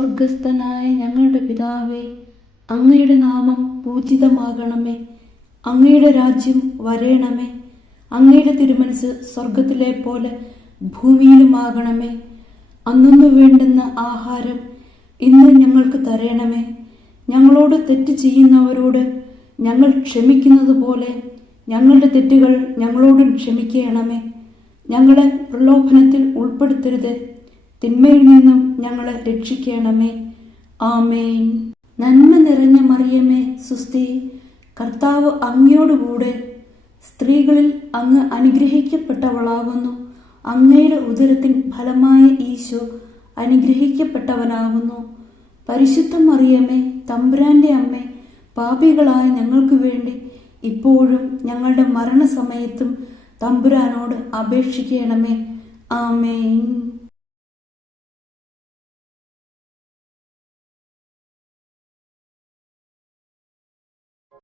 സ്വർഗസ്ഥനായ ഞങ്ങളുടെ പിതാവേ, അങ്ങയുടെ നാമം പൂജിതമാകണമേ. അങ്ങയുടെ രാജ്യം വരേണമേ. അങ്ങയുടെ തിരുമനസ് സ്വർഗത്തിലെ പോലെ ഭൂമിയിലുമാകണമേ. അന്നു വേണ്ടുന്ന ആഹാരം ഇന്ന് ഞങ്ങൾക്ക് തരണമേ. ഞങ്ങളോട് തെറ്റ് ചെയ്യുന്നവരോട് ഞങ്ങൾ ക്ഷമിക്കുന്നത് പോലെ ഞങ്ങളുടെ തെറ്റുകൾ ഞങ്ങളോടും ക്ഷമിക്കണമേ. ഞങ്ങളെ പ്രലോഭനത്തിൽ ഉൾപ്പെടുത്തരുത്, തിന്മയിൽ നിന്നും ഞങ്ങളെ രക്ഷിക്കണമേ. ആമേൻ. നന്മ നിറഞ്ഞ മറിയമേ, സുസ്തി, കർത്താവ് അങ്ങയോടുകൂടെ സ്ത്രീകളിൽ അങ്ങ് അനുഗ്രഹിക്കപ്പെട്ടവളാകുന്നു. അങ്ങയുടെ ഉദരത്തിൻ ഫലമായ ഈശോ അനുഗ്രഹിക്കപ്പെട്ടവനാകുന്നു. പരിശുദ്ധ മറിയമേ, തമ്പുരാന്റെ അമ്മേ, പാപികളായ ഞങ്ങൾക്ക് വേണ്ടി ഇപ്പോഴും ഞങ്ങളുടെ മരണസമയത്തും തമ്പുരാനോട് അപേക്ഷിക്കണമേ. ആമേൻ.